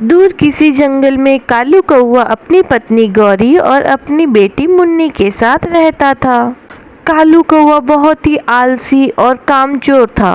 दूर किसी जंगल में कालू कौवा अपनी पत्नी गौरी और अपनी बेटी मुन्नी के साथ रहता था। कालू कौवा बहुत ही आलसी और कामचोर था।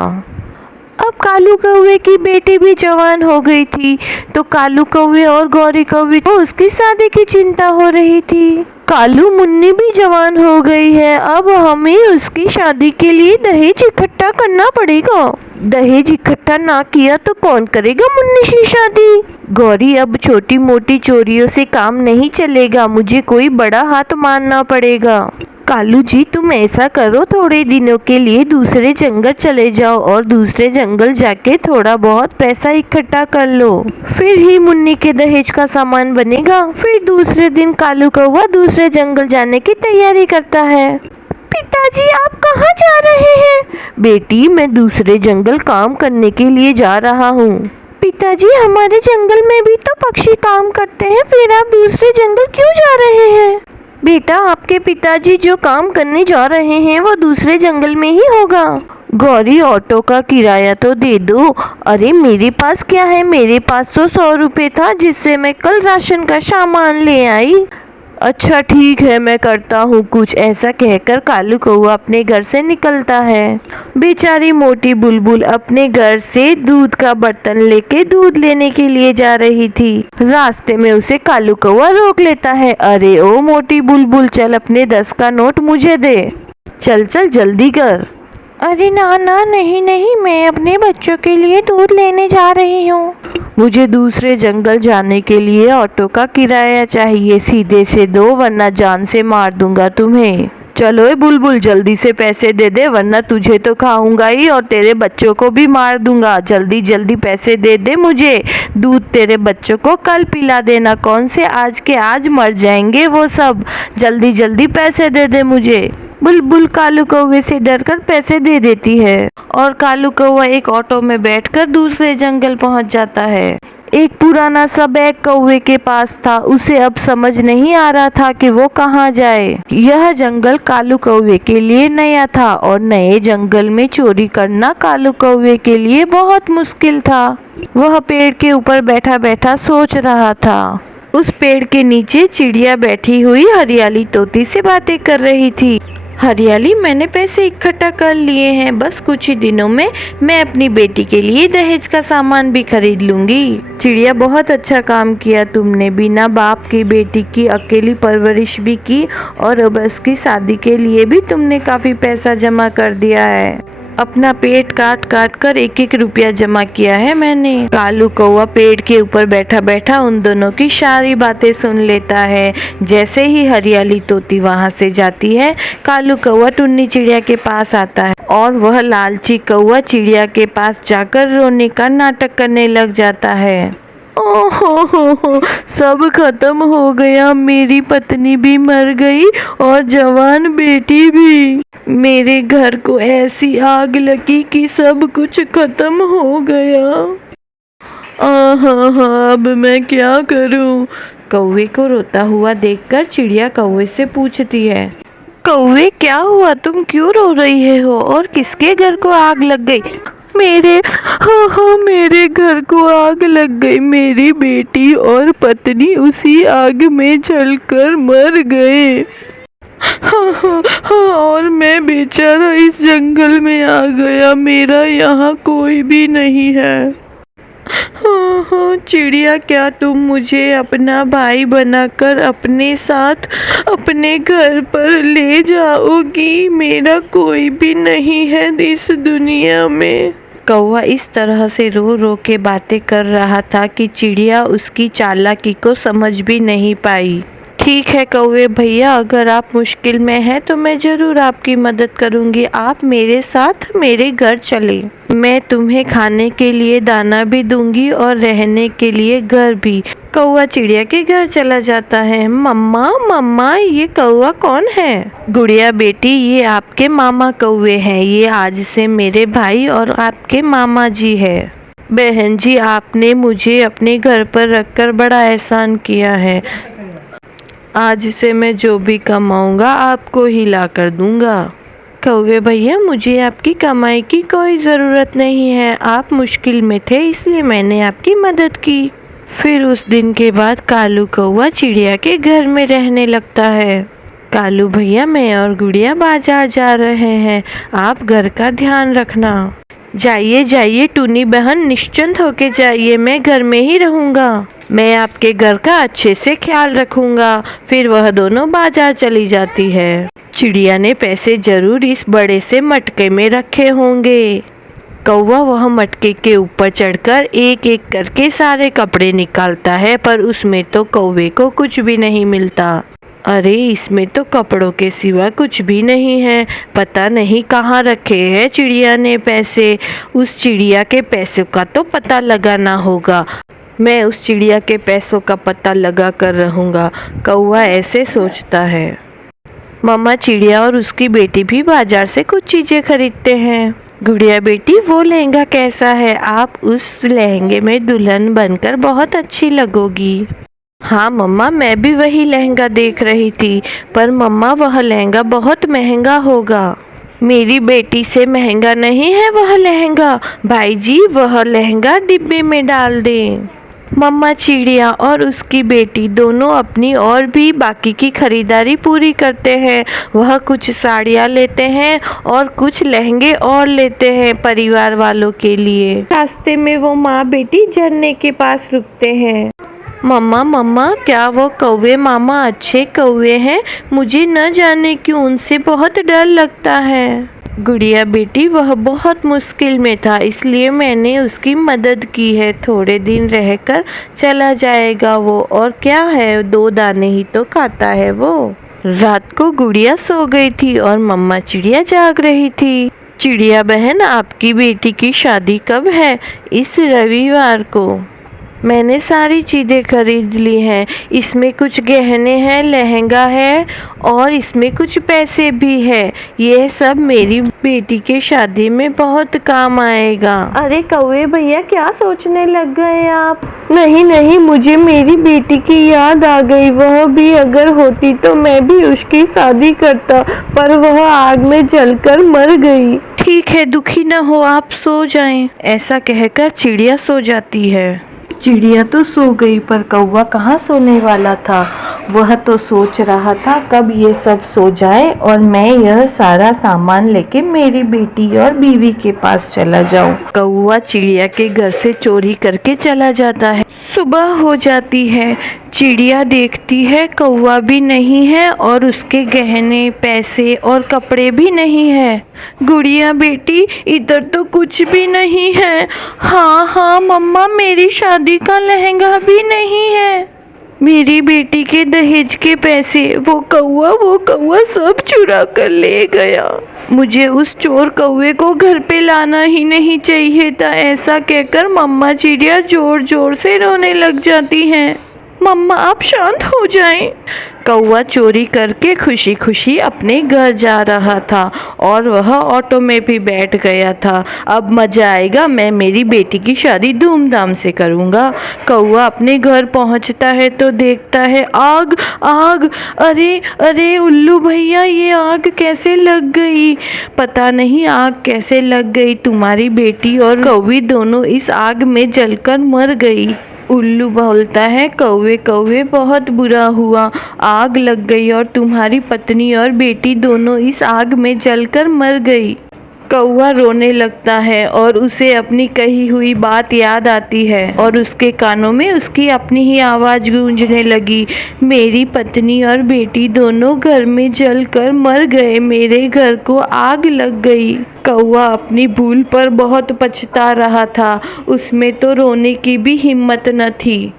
अब कालू कौवे की बेटी भी जवान हो गई थी, तो कालू कौवे और गौरी कौवे को उसकी शादी की चिंता हो रही थी। कालू मुन्नी भी जवान हो गई है, अब हमें उसकी शादी के लिए दहेज इकट्ठा करना पड़ेगा। दहेज इकट्ठा ना किया तो कौन करेगा मुन्नी की शादी। गौरी, अब छोटी मोटी चोरियों से काम नहीं चलेगा, मुझे कोई बड़ा हाथ मारना पड़ेगा। कालू जी, तुम ऐसा करो, थोड़े दिनों के लिए दूसरे जंगल चले जाओ और दूसरे जंगल जाके थोड़ा बहुत पैसा इकट्ठा कर लो, फिर ही मुन्नी के दहेज का सामान बनेगा। फिर दूसरे दिन कालू कौवा दूसरे जंगल जाने की तैयारी करता है। पिताजी, आप कहाँ जा रहे हैं? बेटी, मैं दूसरे जंगल काम करने के लिए जा रहा हूँ। पिताजी, हमारे जंगल में भी तो पक्षी काम करते हैं, फिर आप दूसरे जंगल क्यों जा रहे हैं? बेटा, आपके पिताजी जो काम करने जा रहे हैं वो दूसरे जंगल में ही होगा। गौरी, ऑटो का किराया तो दे दो। अरे मेरे पास क्या है, मेरे पास तो 100 रुपये था जिससे मैं कल राशन का सामान ले आई। अच्छा ठीक है, मैं करता हूँ कुछ, ऐसा कहकर कालू कौवा अपने घर से निकलता है। बेचारी मोटी बुलबुल अपने घर से दूध का बर्तन लेके दूध लेने के लिए जा रही थी। रास्ते में उसे कालू कौवा रोक लेता है। अरे ओ मोटी बुलबुल, चल अपने 10 का नोट मुझे दे। चल चल जल्दी कर। अरे ना ना, नहीं नहीं, मैं अपने बच्चों के लिए दूध लेने जा रही हूँ। मुझे दूसरे जंगल जाने के लिए ऑटो का किराया चाहिए, सीधे से दो वरना जान से मार दूंगा तुम्हें। चलो ए बुलबुल, जल्दी से पैसे दे दे वरना तुझे तो खाऊंगा ही और तेरे बच्चों को भी मार दूंगा। जल्दी जल्दी पैसे दे दे मुझे, दूध तेरे बच्चों को कल पिला देना, कौन से आज के आज मर जाएंगे वो सब। जल्दी जल्दी पैसे दे दे मुझे। बुलबुल कालू कौवे से डरकर पैसे दे देती है और कालू कौवा एक ऑटो में बैठकर दूसरे जंगल पहुंच जाता है। एक पुराना सा बैग कौवे के पास था, उसे अब समझ नहीं आ रहा था कि वो कहाँ जाए। यह जंगल कालू कौवे के लिए नया था और नए जंगल में चोरी करना कालू कौवे के लिए बहुत मुश्किल था। वह पेड़ के ऊपर बैठा बैठा सोच रहा था। उस पेड़ के नीचे चिड़िया बैठी हुई हरियाली तोती से बातें कर रही थी। हरियाली, मैंने पैसे इकट्ठा कर लिए हैं, बस कुछ ही दिनों में मैं अपनी बेटी के लिए दहेज का सामान भी खरीद लूंगी। चिड़िया, बहुत अच्छा काम किया तुमने, बिना बाप की बेटी की अकेली परवरिश भी की और अब उसकी शादी के लिए भी तुमने काफी पैसा जमा कर दिया है। अपना पेट काट काट कर 1-1 रुपया जमा किया है मैंने। कालू कौवा पेड़ के ऊपर बैठा बैठा उन दोनों की सारी बातें सुन लेता है। जैसे ही हरियाली तोती वहां से जाती है, कालू कौवा टुन्नी चिड़िया के पास आता है और वह लालची कौवा चिड़िया के पास जाकर रोने का नाटक करने लग जाता है। ओहो, सब खत्म हो गया, मेरी पत्नी भी मर गई और जवान बेटी भी। मेरे घर को ऐसी आग लगी कि सब कुछ खत्म हो गया। अब मैं क्या करूं? कौवे को रोता हुआ देखकर चिड़िया कौवे से पूछती है, कौवे क्या हुआ, तुम क्यों रो रही हो और किसके घर को आग लग गई? मेरे घर को आग लग गई, मेरी बेटी और पत्नी उसी आग में जलकर मर गए। और मैं बेचारा इस जंगल में आ गया, मेरा यहाँ कोई भी नहीं है। चिड़िया, क्या तुम मुझे अपना भाई बनाकर अपने साथ अपने घर पर ले जाओगी? मेरा कोई भी नहीं है इस दुनिया में। कौवा इस तरह से रो रो के बातें कर रहा था कि चिड़िया उसकी चालाकी को समझ भी नहीं पाई। ठीक है कौवे भैया, अगर आप मुश्किल में हैं तो मैं ज़रूर आपकी मदद करूंगी। आप मेरे साथ मेरे घर चले, मैं तुम्हें खाने के लिए दाना भी दूंगी और रहने के लिए घर भी। कौवा चिड़िया के घर चला जाता है। मम्मा मम्मा, ये कौवा कौन है? गुड़िया बेटी, ये आपके मामा कौवे हैं, ये आज से मेरे भाई और आपके मामा जी है। बहन जी, आपने मुझे अपने घर पर रखकर बड़ा एहसान किया है, आज से मैं जो भी कमाऊंगा आपको ही ला कर दूंगा। कौवे भैया, मुझे आपकी कमाई की कोई ज़रूरत नहीं है, आप मुश्किल में थे इसलिए मैंने आपकी मदद की। फिर उस दिन के बाद कालू कौवा चिड़िया के घर में रहने लगता है। कालू भैया, मैं और गुड़िया बाजार जा रहे हैं, आप घर का ध्यान रखना। जाइए जाइए टूनी बहन, निश्चिंत होके जाइए, मैं घर में ही रहूँगा। मैं आपके घर का अच्छे से ख्याल रखूँगा। फिर वह दोनों बाजार चली जाती है। चिड़िया ने पैसे जरूर इस बड़े से मटके में रखे होंगे। कौवा वह मटके के ऊपर चढ़कर एक एक करके सारे कपड़े निकालता है, पर उसमें तो कौवे को कुछ भी नहीं मिलता। अरे, इसमें तो कपड़ों के सिवा कुछ भी नहीं है। पता नहीं कहाँ रखे हैं चिड़िया ने पैसे। उस चिड़िया के पैसों का तो पता लगाना होगा। मैं उस चिड़िया के पैसों का पता लगा कर रहूँगा। कौवा ऐसे सोचता है। मम्मा चिड़िया और उसकी बेटी भी बाजार से कुछ चीज़ें खरीदते हैं। गुड़िया बेटी, वो लहंगा कैसा है? आप उस लहंगे में दुल्हन बनकर बहुत अच्छी लगोगी। हाँ मम्मा, मैं भी वही लहंगा देख रही थी, पर मम्मा वह लहंगा बहुत महंगा होगा। मेरी बेटी से महंगा नहीं है वह लहंगा। भाई जी, वह लहंगा डिब्बे में डाल दें। मम्मा चिड़िया और उसकी बेटी दोनों अपनी और भी बाकी की खरीदारी पूरी करते हैं। वह कुछ साड़ियाँ लेते हैं और कुछ लहंगे और लेते हैं परिवार वालों के लिए। रास्ते में वो माँ बेटी झरने के पास रुकते हैं। मम्मा मम्मा, क्या वो कौवे मामा अच्छे कौवे हैं? मुझे न जाने क्यों उनसे बहुत डर लगता है। गुड़िया बेटी, वह बहुत मुश्किल में था, इसलिए मैंने उसकी मदद की है। थोड़े दिन रहकर चला जाएगा वो, और क्या है, 2 दाने ही तो खाता है वो। रात को गुड़िया सो गई थी और मम्मा चिड़िया जाग रही थी। चिड़िया बहन, आपकी बेटी की शादी कब है? इस रविवार को। मैंने सारी चीज़ें खरीद ली हैं। इसमें कुछ गहने हैं, लहंगा है और इसमें कुछ पैसे भी है। यह सब मेरी बेटी के शादी में बहुत काम आएगा। अरे कौवे भैया, क्या सोचने लग गए आप? नहीं नहीं, मुझे मेरी बेटी की याद आ गई। वह भी अगर होती तो मैं भी उसकी शादी करता, पर वह आग में जलकर मर गई। ठीक है, दुखी न हो, आप सो जाएं। ऐसा कहकर चिड़िया सो जाती है। चिड़िया तो सो गई, पर कौवा कहाँ सोने वाला था। वह तो सोच रहा था कब ये सब सो जाए और मैं यह सारा सामान लेके मेरी बेटी और बीवी के पास चला जाऊं। कौवा चिड़िया के घर से चोरी करके चला जाता है। सुबह हो जाती है। चिड़िया देखती है कौवा भी नहीं है और उसके गहने, पैसे और कपड़े भी नहीं है। गुड़िया बेटी, इधर तो कुछ भी नहीं है। हाँ हाँ मम्मा, मेरी शादी का लहंगा भी नहीं है। मेरी बेटी के दहेज के पैसे वो कौवा सब चुरा कर ले गया। मुझे उस चोर कौवे को घर पे लाना ही नहीं चाहिए था। ऐसा कहकर मम्मा चिड़िया जोर जोर से रोने लग जाती हैं। मम्मा, आप शांत हो जाएं। कौवा चोरी करके खुशी खुशी अपने घर जा रहा था और वह ऑटो में भी बैठ गया था। अब मजा आएगा, मैं मेरी बेटी की शादी धूमधाम से करूँगा। कौवा अपने घर पहुँचता है तो देखता है आग आग। अरे अरे उल्लू भैया, ये आग कैसे लग गई? पता नहीं आग कैसे लग गई। तुम्हारी बेटी और कौवी दोनों इस आग में जलकर मर गई। उल्लू बोलता है, कौवे कौवे, बहुत बुरा हुआ, आग लग गई और तुम्हारी पत्नी और बेटी दोनों इस आग में जलकर मर गई। कौवा रोने लगता है और उसे अपनी कही हुई बात याद आती है और उसके कानों में उसकी अपनी ही आवाज़ गूंजने लगी। मेरी पत्नी और बेटी दोनों घर में जलकर मर गए, मेरे घर को आग लग गई। कौवा अपनी भूल पर बहुत पछता रहा था। उसमें तो रोने की भी हिम्मत न थी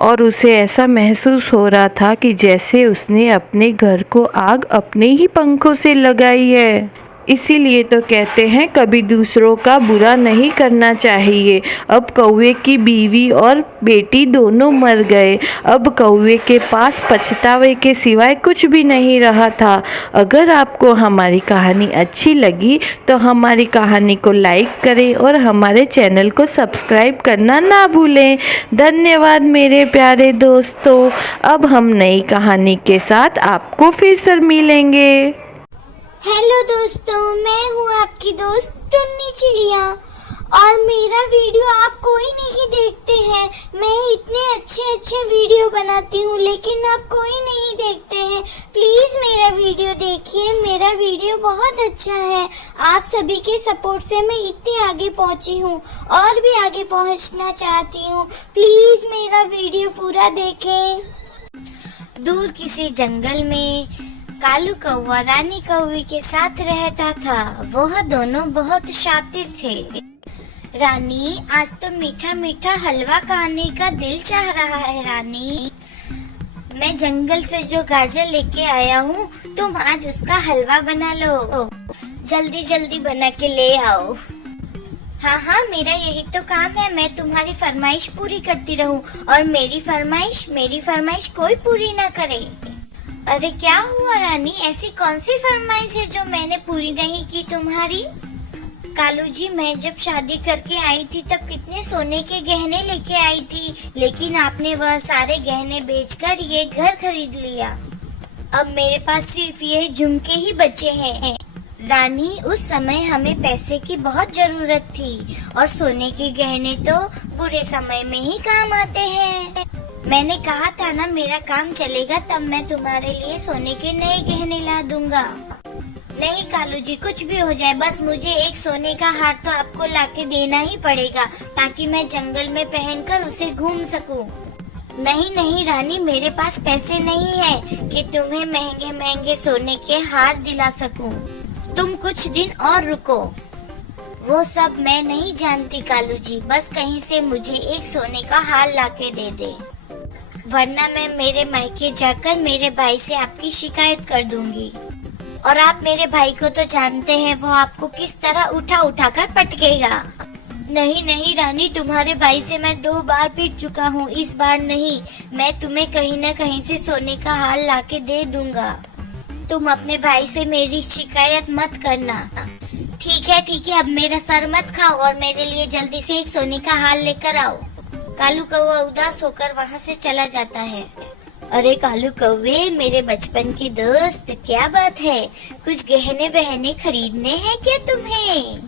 और उसे ऐसा महसूस हो रहा था कि जैसे उसने अपने घर को आग अपने ही पंखों से लगाई है। इसीलिए तो कहते हैं कभी दूसरों का बुरा नहीं करना चाहिए। अब कौवे की बीवी और बेटी दोनों मर गए। अब कौवे के पास पछतावे के सिवाय कुछ भी नहीं रहा था। अगर आपको हमारी कहानी अच्छी लगी तो हमारी कहानी को लाइक करें और हमारे चैनल को सब्सक्राइब करना ना भूलें। धन्यवाद मेरे प्यारे दोस्तों। अब हम नई कहानी के साथ आपको फिर से मिलेंगे। हेलो दोस्तों, मैं हूँ आपकी दोस्त टुन्नी चिड़िया। और मेरा वीडियो आप कोई नहीं देखते हैं। मैं इतने अच्छे अच्छे वीडियो बनाती हूँ लेकिन आप कोई नहीं देखते हैं। प्लीज मेरा वीडियो देखिए, मेरा वीडियो बहुत अच्छा है। आप सभी के सपोर्ट से मैं इतने आगे पहुँची हूँ और भी आगे पहुँचना चाहती हूँ। प्लीज मेरा वीडियो पूरा देखें। दूर किसी जंगल में कालू कौवा रानी कौवे के साथ रहता था। वह दोनों बहुत शातिर थे। रानी, आज तो मीठा मीठा हलवा खाने का दिल चाह रहा है। रानी, मैं जंगल से जो गाजर लेके आया हूँ, तुम आज उसका हलवा बना लो। जल्दी जल्दी बना के ले आओ। हाँ हाँ, मेरा यही तो काम है। मैं तुम्हारी फरमाइश पूरी करती रहूं और मेरी फरमाइश कोई पूरी ना करे। अरे क्या हुआ रानी, ऐसी कौन सी फरमाइश है जो मैंने पूरी नहीं की तुम्हारी? कालू जी, मैं जब शादी करके आई थी तब कितने सोने के गहने लेके आई थी, लेकिन आपने वह सारे गहने बेचकर ये घर खरीद लिया। अब मेरे पास सिर्फ ये झुमके ही बचे हैं। रानी, उस समय हमें पैसे की बहुत जरूरत थी और सोने के गहने तो बुरे समय में ही काम आते हैं। मैंने कहा था ना, मेरा काम चलेगा तब मैं तुम्हारे लिए सोने के नए गहने ला दूंगा। नहीं कालू जी, कुछ भी हो जाए, बस मुझे एक सोने का हार तो आपको लाके देना ही पड़ेगा ताकि मैं जंगल में पहनकर उसे घूम सकूं। नहीं नहीं रानी, मेरे पास पैसे नहीं है कि तुम्हें महंगे महंगे सोने के हार दिला सकूं। तुम कुछ दिन और रुको। वो सब मैं नहीं जानती कालू जी, बस कहीं से मुझे एक सोने का हार लाके दे दे, वरना मैं मेरे मायके जाकर मेरे भाई से आपकी शिकायत कर दूंगी। और आप मेरे भाई को तो जानते हैं, वो आपको किस तरह उठा उठा कर पटकेगा। नहीं नहीं रानी, तुम्हारे भाई से मैं 2 बार पीट चुका हूँ, इस बार नहीं। मैं तुम्हें कहीं न कहीं से सोने का हार लाके दे दूंगा। तुम अपने भाई से मेरी शिकायत मत करना। ठीक है, अब मेरा सर मत खाओ और मेरे लिए जल्दी से एक सोने का हार लेकर आओ। कालू कौवा उदास होकर वहाँ से चला जाता है। अरे कालू कौवे, मेरे बचपन के दोस्त, क्या बात है? कुछ गहने वहने खरीदने हैं क्या तुम्हें?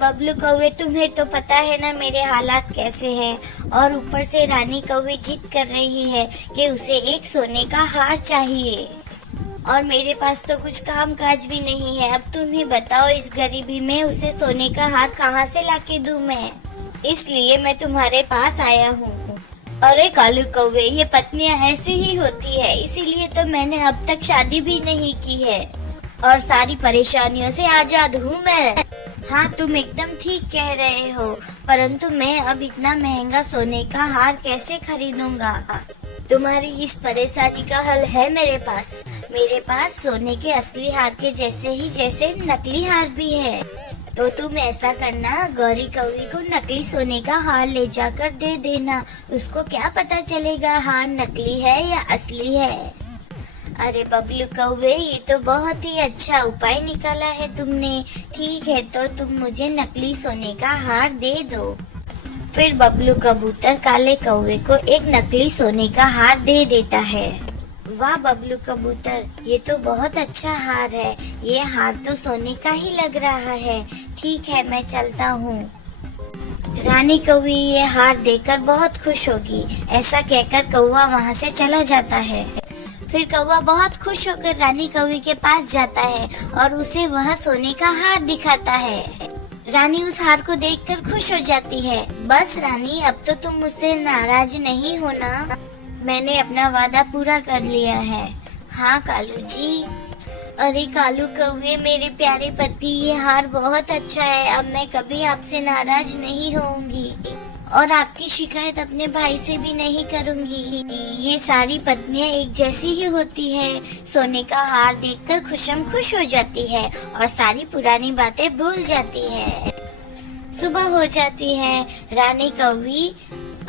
बबलू कौवे, तुम्हें तो पता है ना मेरे हालात कैसे हैं, और ऊपर से रानी कौवे जिद कर रही है कि उसे एक सोने का हार चाहिए और मेरे पास तो कुछ काम काज भी नहीं है। अब तुम ही बताओ, इस गरीबी में उसे सोने का हार कहाँ से लाके दूं मैं? इसलिए मैं तुम्हारे पास आया हूँ। अरे कालू कौवे, ये पत्नियां ऐसी ही होती है, इसीलिए तो मैंने अब तक शादी भी नहीं की है और सारी परेशानियों से आजाद हूँ मैं। हाँ, तुम एकदम ठीक कह रहे हो, परंतु मैं अब इतना महंगा सोने का हार कैसे खरीदूंगा? तुम्हारी इस परेशानी का हल है मेरे पास। मेरे पास सोने के असली हार के जैसे नकली हार भी है। तो तुम ऐसा करना, गौरी कौवी को नकली सोने का हार ले जाकर दे देना। उसको क्या पता चलेगा हार नकली है या असली है? अरे बबलू कौवे, ये तो बहुत ही अच्छा उपाय निकाला है तुमने। ठीक है, तो तुम मुझे नकली सोने का हार दे दो। फिर बबलू कबूतर काले कौवे को एक नकली सोने का हार दे देता है। वाह बबलू कबूतर, ये तो बहुत अच्छा हार है। ये हार तो सोने का ही लग रहा है। ठीक है, मैं चलता हूँ। रानी कौवी ये हार देकर बहुत खुश होगी। ऐसा कहकर कौवा वहाँ से चला जाता है। फिर कौवा बहुत खुश होकर रानी कौवी के पास जाता है और उसे वह सोने का हार दिखाता है। रानी उस हार को देखकर खुश हो जाती है। बस रानी, अब तो तुम मुझसे नाराज नहीं होना। मैंने अपना वादा पूरा कर लिया है। हाँ कालू जी। अरे कालू कौवे, मेरे प्यारे पति, ये हार बहुत अच्छा है। अब मैं कभी आपसे नाराज नहीं होऊंगी और आपकी शिकायत अपने भाई से भी नहीं करूंगी। ये सारी पत्नियां एक जैसी ही होती है। सोने का हार देखकर खुशम खुश हो जाती है और सारी पुरानी बातें भूल जाती है। सुबह हो जाती है। रानी कौवी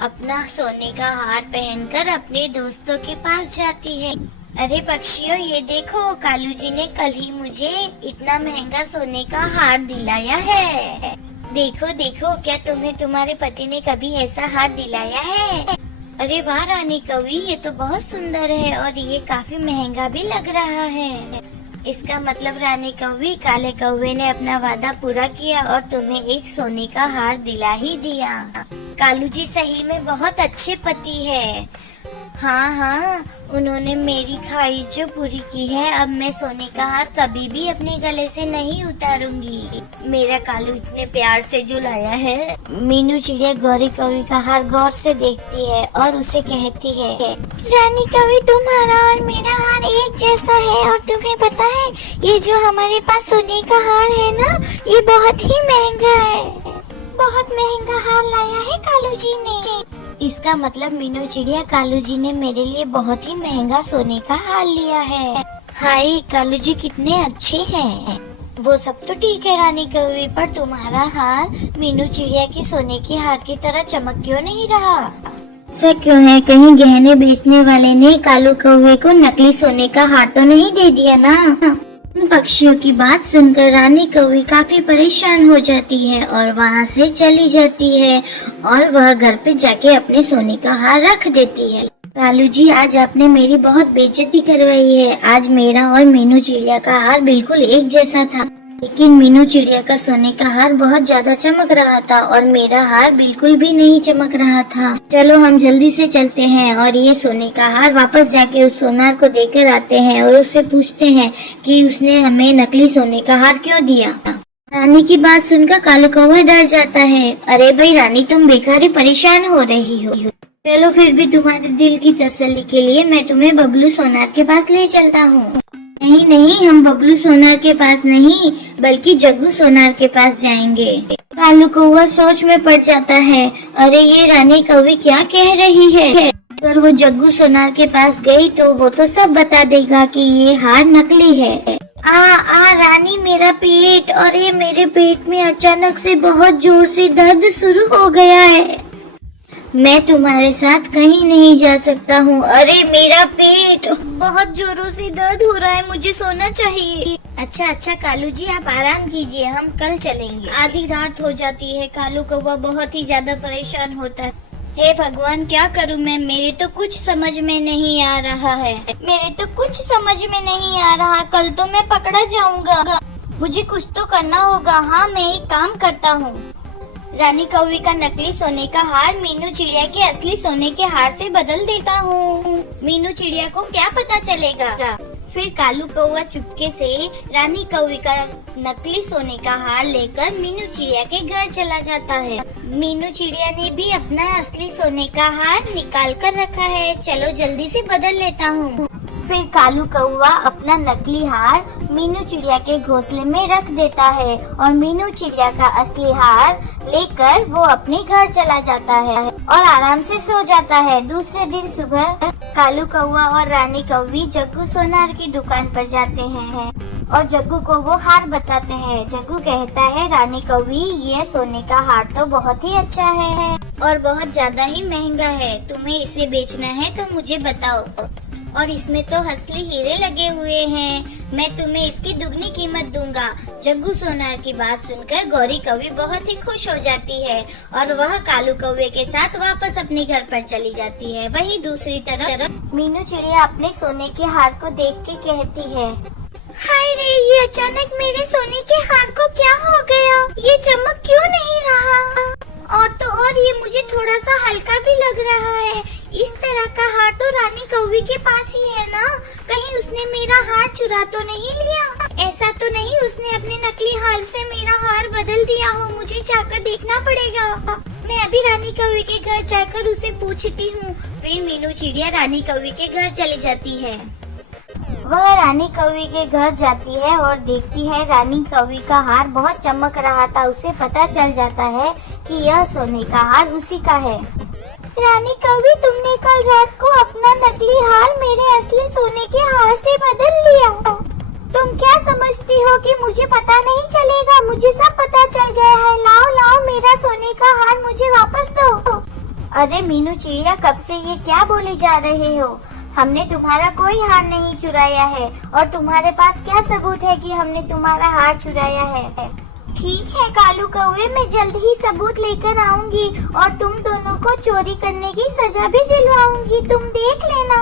अपना सोने का हार पहनकर अपने दोस्तों के पास जाती है। अरे पक्षियों, ये देखो, कालू जी ने कल ही मुझे इतना महंगा सोने का हार दिलाया है। देखो देखो, क्या तुम्हें तुम्हारे पति ने कभी ऐसा हार दिलाया है? अरे वाह रानी कौवी, ये तो बहुत सुंदर है और ये काफी महंगा भी लग रहा है। इसका मतलब रानी कौवी, काले कौवे ने अपना वादा पूरा किया और तुम्हें एक सोने का हार दिला ही दिया। कालू जी सही में बहुत अच्छे पति है। हाँ हाँ, उन्होंने मेरी ख्वाहिश जो पूरी की है, अब मैं सोने का हार कभी भी अपने गले से नहीं उतारूंगी। मेरा कालू इतने प्यार से जो लाया है। मीनू चिड़िया गौरी कौवी का हार गौर से देखती है और उसे कहती है, रानी कौवी, तुम्हारा और मेरा हार एक जैसा है और तुम्हें पता है ये जो हमारे पास सोने का हार है ना, ये बहुत ही महंगा है। बहुत महंगा हार लाया है कालू जी ने। इसका मतलब मीनू चिड़िया, कालू जी ने मेरे लिए बहुत ही महंगा सोने का हार लिया है। हाय, कालू जी कितने अच्छे हैं। वो सब तो ठीक है रानी कौवी, पर तुम्हारा हार मीनू चिड़िया की सोने के हार की तरह चमक क्यों नहीं रहा? ऐसा क्यों है? कहीं गहने बेचने वाले ने कालू कौवे को नकली सोने का हार तो नहीं दे दिया ना? पक्षियों की बात सुनकर रानी कौवी काफी परेशान हो जाती है और वहाँ से चली जाती है और वह घर पे जाके अपने सोने का हार रख देती है। कालू जी, आज आपने मेरी बहुत बेइज्जती करवाई है। आज मेरा और मीनू चिड़िया का हार बिल्कुल एक जैसा था, लेकिन मीनू चिड़िया का सोने का हार बहुत ज्यादा चमक रहा था और मेरा हार बिल्कुल भी नहीं चमक रहा था। चलो हम जल्दी से चलते हैं और ये सोने का हार वापस जाके उस सोनार को देकर आते हैं और उससे पूछते हैं कि उसने हमें नकली सोने का हार क्यों दिया। रानी की बात सुनकर कालू कौवा डर जाता है। अरे भाई रानी, तुम बेकार ही परेशान हो रही हो। चलो फिर भी तुम्हारे दिल की तसल्ली के लिए मैं तुम्हें बबलू सोनार के पास ले चलता हूँ। नहीं नहीं, हम बबलू सोनार के पास नहीं बल्कि जग्गू सोनार के पास जाएंगे। कालू कौवा सोच में पड़ जाता है। अरे ये रानी कौवी क्या कह रही है? अगर वो जग्गू सोनार के पास गई तो वो तो सब बता देगा कि ये हार नकली है। रानी, मेरा पेट। और ये मेरे पेट में अचानक से बहुत जोर से दर्द शुरू हो गया है। मैं तुम्हारे साथ कहीं नहीं जा सकता हूँ। अरे मेरा पेट, बहुत जोरों से दर्द हो रहा है, मुझे सोना चाहिए। अच्छा कालू जी, आप आराम कीजिए, हम कल चलेंगे। आधी रात हो जाती है। कालू कौवा बहुत ही ज्यादा परेशान होता है। हे भगवान, क्या करूँ मैं? मेरे तो कुछ समझ में नहीं आ रहा है। कल तो मैं पकड़ा जाऊंगा। मुझे कुछ तो करना होगा। हाँ, मैं एक काम करता हूँ। रानी कौवी का नकली सोने का हार मीनू चिड़िया के असली सोने के हार से बदल देता हूँ। मीनू चिड़िया को क्या पता चलेगा? फिर कालू कौवा चुपके से रानी कौवी का नकली सोने का हार लेकर मीनू चिड़िया के घर चला जाता है। मीनू चिड़िया ने भी अपना असली सोने का हार निकाल कर रखा है। चलो जल्दी से बदल लेता हूँ। फिर कालू कौवा अपना नकली हार मीनू चिड़िया के घोंसले में रख देता है और मीनू चिड़िया का असली हार लेकर वो अपने घर चला जाता है और आराम से सो जाता है। दूसरे दिन सुबह कालू कौवा और रानी कौवी जग्गू सोनार की दुकान पर जाते हैं और जग्गू को वो हार बताते हैं। जग्गू कहता है, रानी कौवी, ये सोने का हार तो बहुत ही अच्छा है और बहुत ज्यादा ही महंगा है। तुम्हें इसे बेचना है तो मुझे बताओ, और इसमें तो असली हीरे लगे हुए हैं। मैं तुम्हें इसकी दुगनी कीमत दूंगा। जग्गू सोनार की बात सुनकर गौरी कौवी बहुत ही खुश हो जाती है और वह कालू कौवे के साथ वापस अपने घर पर चली जाती है। वहीं दूसरी तरफ मीनू चिड़िया अपने सोने के हार को देख के कहती है, हाय रे, ये अचानक मेरे सोने के हार को क्या हो गया? ये चमक क्यों नहीं रहा? और ये मुझे थोड़ा सा हल्का भी लग रहा है। इस तरह का हार तो रानी कौवी के पास ही है ना? कहीं उसने मेरा हार चुरा तो नहीं लिया? ऐसा तो नहीं उसने अपने नकली हार से मेरा हार बदल दिया हो? मुझे जाकर देखना पड़ेगा। मैं अभी रानी कौवी के घर जाकर उसे पूछती हूँ। फिर मीनू चिड़िया रानी कौवी के घर चली जाती है। वह रानी कौवी के घर जाती है और देखती है रानी कौवी का हार बहुत चमक रहा था। उसे पता चल जाता है कि यह सोने का हार उसी का है। रानी कौवी, तुमने कल रात को अपना नकली हार मेरे असली सोने के हार से बदल लिया। तुम क्या समझती हो कि मुझे पता नहीं चलेगा? मुझे सब पता चल गया है। लाओ मेरा सोने का हार मुझे वापस दो। अरे मीनू चिड़िया, कब से ये क्या बोले जा रहे हो? हमने तुम्हारा कोई हार नहीं चुराया है और तुम्हारे पास क्या सबूत है कि हमने तुम्हारा हार चुराया है? ठीक है कालू कौवे, मैं जल्द ही सबूत लेकर आऊंगी और तुम दोनों को चोरी करने की सजा भी दिलवाऊंगी। तुम देख लेना।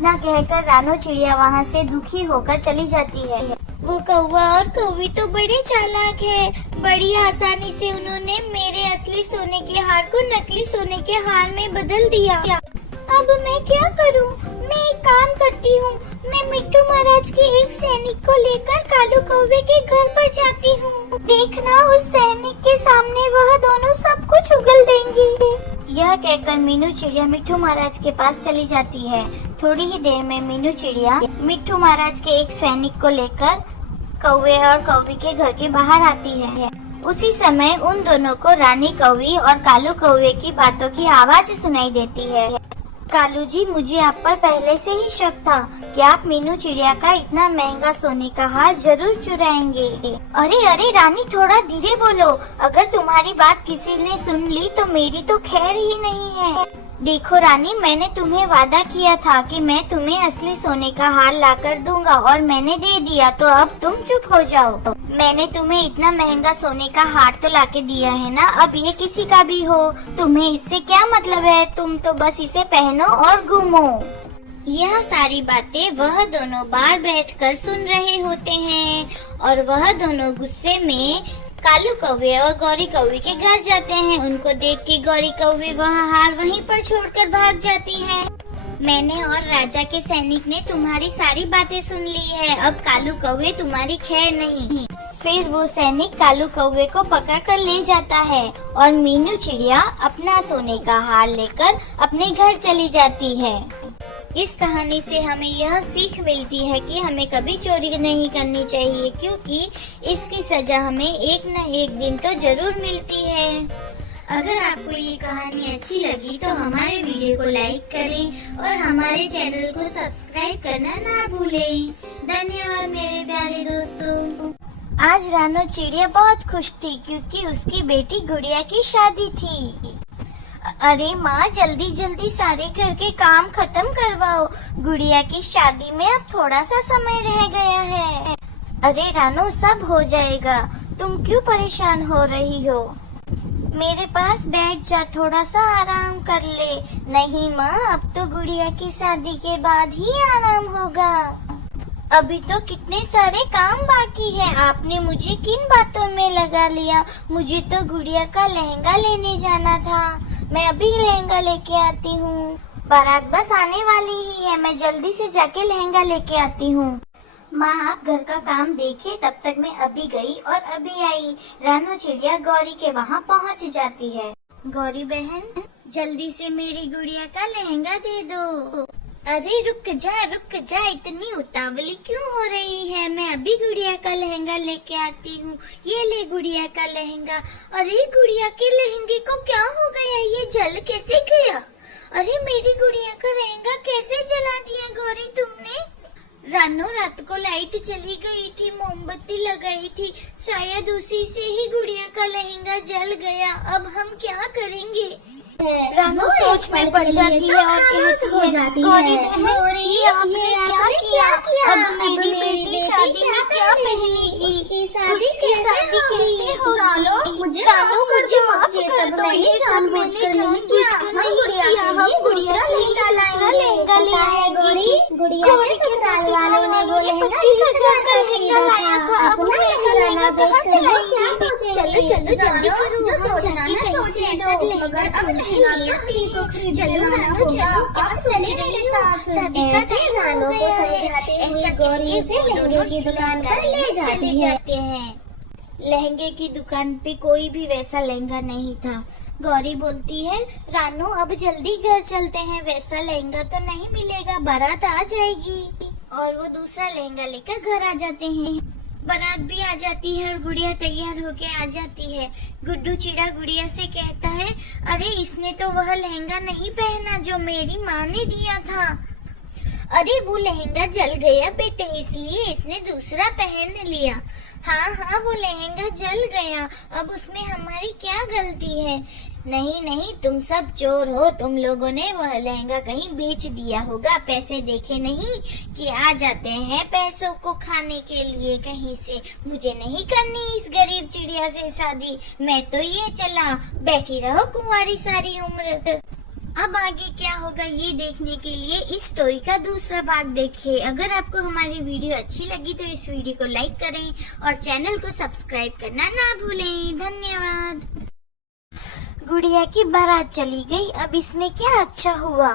इतना कहकर रानो चिड़िया वहाँ से दुखी होकर चली जाती है। वो कौवा और कौवी तो बड़े चालाक है। बड़ी आसानी से उन्होंने मेरे असली सोने के हार को नकली सोने के हार में बदल दिया। अब मैं क्या करूं? मैं एक काम करती हूँ, मैं मिट्टू महाराज के एक सैनिक को लेकर कालू कौवे के घर पर जाती हूँ। देखना उस सैनिक के सामने वह दोनों सब कुछ उगल देंगे। यह कहकर मीनू चिड़िया मिट्टू महाराज के पास चली जाती है। थोड़ी ही देर में मीनू चिड़िया मिट्टू महाराज के एक सैनिक को लेकर कौवे और कौवी के घर के बाहर आती है। उसी समय उन दोनों को रानी कौवी और कालू कौवे की बातों की आवाज सुनाई देती है। कालू जी, मुझे आप पर पहले से ही शक था कि आप मीनू चिड़िया का इतना महंगा सोने का हार जरूर चुराएंगे। अरे अरे रानी, थोड़ा धीरे बोलो। अगर तुम्हारी बात किसी ने सुन ली तो मेरी तो खैर ही नहीं है। देखो रानी, मैंने तुम्हें वादा किया था कि मैं तुम्हें असली सोने का हार लाकर दूंगा और मैंने दे दिया, तो अब तुम चुप हो जाओ। मैंने तुम्हें इतना महंगा सोने का हार तो लाके दिया है ना, अब ये किसी का भी हो, तुम्हें इससे क्या मतलब है? तुम तो बस इसे पहनो और घूमो। यह सारी बातें वह दोनों बाहर बैठकर सुन रहे होते हैं और वह दोनों गुस्से में कालू कौवे और गौरी कौवे के घर जाते हैं। उनको देख के गौरी कौवे वह हार वहीं पर छोड़कर भाग जाती है। मैंने और राजा के सैनिक ने तुम्हारी सारी बातें सुन ली है, अब कालू कौवे तुम्हारी खैर नहीं। फिर वो सैनिक कालू कौवे को पकड़कर ले जाता है और मीनू चिड़िया अपना सोने का हार लेकर अपने घर चली जाती है। इस कहानी से हमें यह सीख मिलती है कि हमें कभी चोरी नहीं करनी चाहिए, क्योंकि इसकी सजा हमें एक न एक दिन तो जरूर मिलती है। अगर आपको ये कहानी अच्छी लगी तो हमारे वीडियो को लाइक करें और हमारे चैनल को सब्सक्राइब करना ना भूलें। धन्यवाद मेरे प्यारे दोस्तों। आज रानो चिड़िया बहुत खुश थी क्योंकि उसकी बेटी गुड़िया की शादी थी। अरे माँ, जल्दी जल्दी सारे घर के काम खत्म करवाओ, गुड़िया की शादी में अब थोड़ा सा समय रह गया है। अरे रानो, सब हो जाएगा, तुम क्यों परेशान हो रही हो? मेरे पास बैठ जा, थोड़ा सा आराम कर ले। नहीं माँ, अब तो गुड़िया की शादी के बाद ही आराम होगा। अभी तो कितने सारे काम बाकी है। आपने मुझे किन बातों में लगा लिया? मुझे तो गुड़िया का लहंगा लेने जाना था। मैं अभी लहंगा लेके आती हूँ। बारात बस आने वाली ही है, मैं जल्दी से जाके लहंगा लेके आती हूँ। माँ, आप घर का काम देखिए, तब तक मैं अभी गई और अभी आई। रानो चिड़िया गौरी के वहाँ पहुँच जाती है। गौरी बहन, जल्दी से मेरी गुड़िया का लहंगा दे दो। अरे रुक जा, इतनी उतावली क्यों हो रही है? मैं अभी गुड़िया का लहंगा लेके आती हूँ। ये ले गुड़िया का लहंगा। अरे गुड़िया के लहंगे को क्या हो गया? ये जल कैसे गया? अरे मेरी गुड़िया का लहंगा कैसे जला दिया गौरी तुमने? रानो, रात को लाइट चली गई थी, मोमबत्ती लगाई थी, शायद उसी से ही गुड़िया का लहंगा जल गया। अब हम क्या करेंगे? रानो सोच में पड़ जाती है और कहती है, गौरी बहन, ये आपने क्या किया? अब मेरी बेटी शादी में क्या पहनेगी? उसकी शादी कैसे होगी? रानो, मुझे माफ कर दो, ये सब मैंने जानबूझकर नहीं किया। हम गुड़िया के लिए दूसरा लहंगा ले आएंगे। गौरी के ससुराल वालों ने 25,000 का लहंगा लाया था, अब हम ऐसा लहंगा कहाँ से लाएंगे? चलो जल्दी करो, हम जाके कहीं से ऐसा लहंगा चलो रानो, चलो, क्या सोच रही हो? शादी का टाइम हो गया है। ऐसा गौरी से दोनों की दुकान पर ले चले जाते हैं। लहंगे की दुकान पे कोई भी वैसा लहंगा नहीं था। गौरी बोलती है, रानो अब जल्दी घर चलते हैं, वैसा लहंगा तो नहीं मिलेगा, बारात आ जाएगी। और वो दूसरा लहंगा लेकर घर आ जाते हैं। बारात भी आ जाती है और गुड़िया तैयार होके आ जाती है। गुड्डू चिड़ा गुड़िया से कहता है, अरे इसने तो वह लहंगा नहीं पहना जो मेरी माँ ने दिया था। अरे वो लहंगा जल गया बेटे, इसलिए इसने दूसरा पहन लिया। हाँ, वो लहंगा जल गया, अब उसमें हमारी क्या गलती है? नहीं, तुम सब चोर हो, तुम लोगों ने वह लहंगा कहीं बेच दिया होगा। पैसे देखे नहीं कि आ जाते हैं पैसों को खाने के लिए कहीं से। मुझे नहीं करनी इस गरीब चिड़िया से शादी, मैं तो ये चला, बैठी रहो कुंवारी सारी उम्र। अब आगे क्या होगा ये देखने के लिए इस स्टोरी का दूसरा भाग देखें। अगर आपको हमारी वीडियो अच्छी लगी तो इस वीडियो को लाइक करें और चैनल को सब्सक्राइब करना ना भूलें। धन्यवाद। गुड़िया की बारात चली गई। अब इसमें क्या अच्छा हुआ?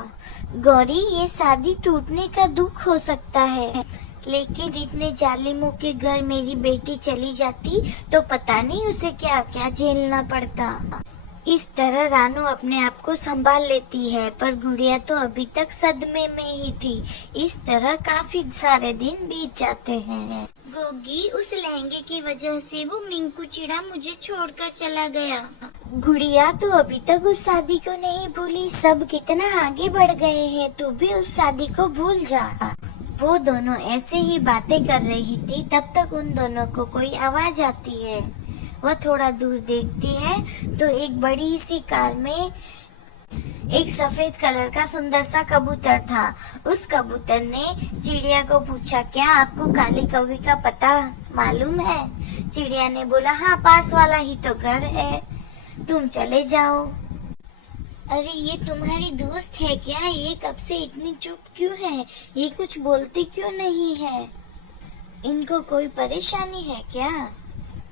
गौरी, ये शादी टूटने का दुख हो सकता है, लेकिन इतने जालिमों के घर मेरी बेटी चली जाती तो पता नहीं उसे क्या क्या झेलना पड़ता। इस तरह रानू अपने आप को संभाल लेती है, पर गुड़िया तो अभी तक सदमे में ही थी। इस तरह काफी सारे दिन बीत जाते हैं। गोगी, उस लहंगे की वजह से वो मिंकू चिड़ा मुझे छोड़कर चला गया। गुड़िया, तू अभी तक उस शादी को नहीं भूली। सब कितना आगे बढ़ गए हैं, तू भी उस शादी को भूल जा। वो दोनों ऐसे ही बातें कर रही थी, तब तक उन दोनों को कोई आवाज आती है। वह थोड़ा दूर देखती है तो एक बड़ी सी कार में एक सफेद कलर का सुंदर सा कबूतर था। उस कबूतर ने चिड़िया को पूछा, क्या आपको काली कौवी का पता मालूम है? चिड़िया ने बोला, हाँ, पास वाला ही तो घर है, तुम चले जाओ। अरे, ये तुम्हारी दोस्त है क्या? ये कब से इतनी चुप क्यों है? ये कुछ बोलती क्यों नहीं है? इनको कोई परेशानी है क्या?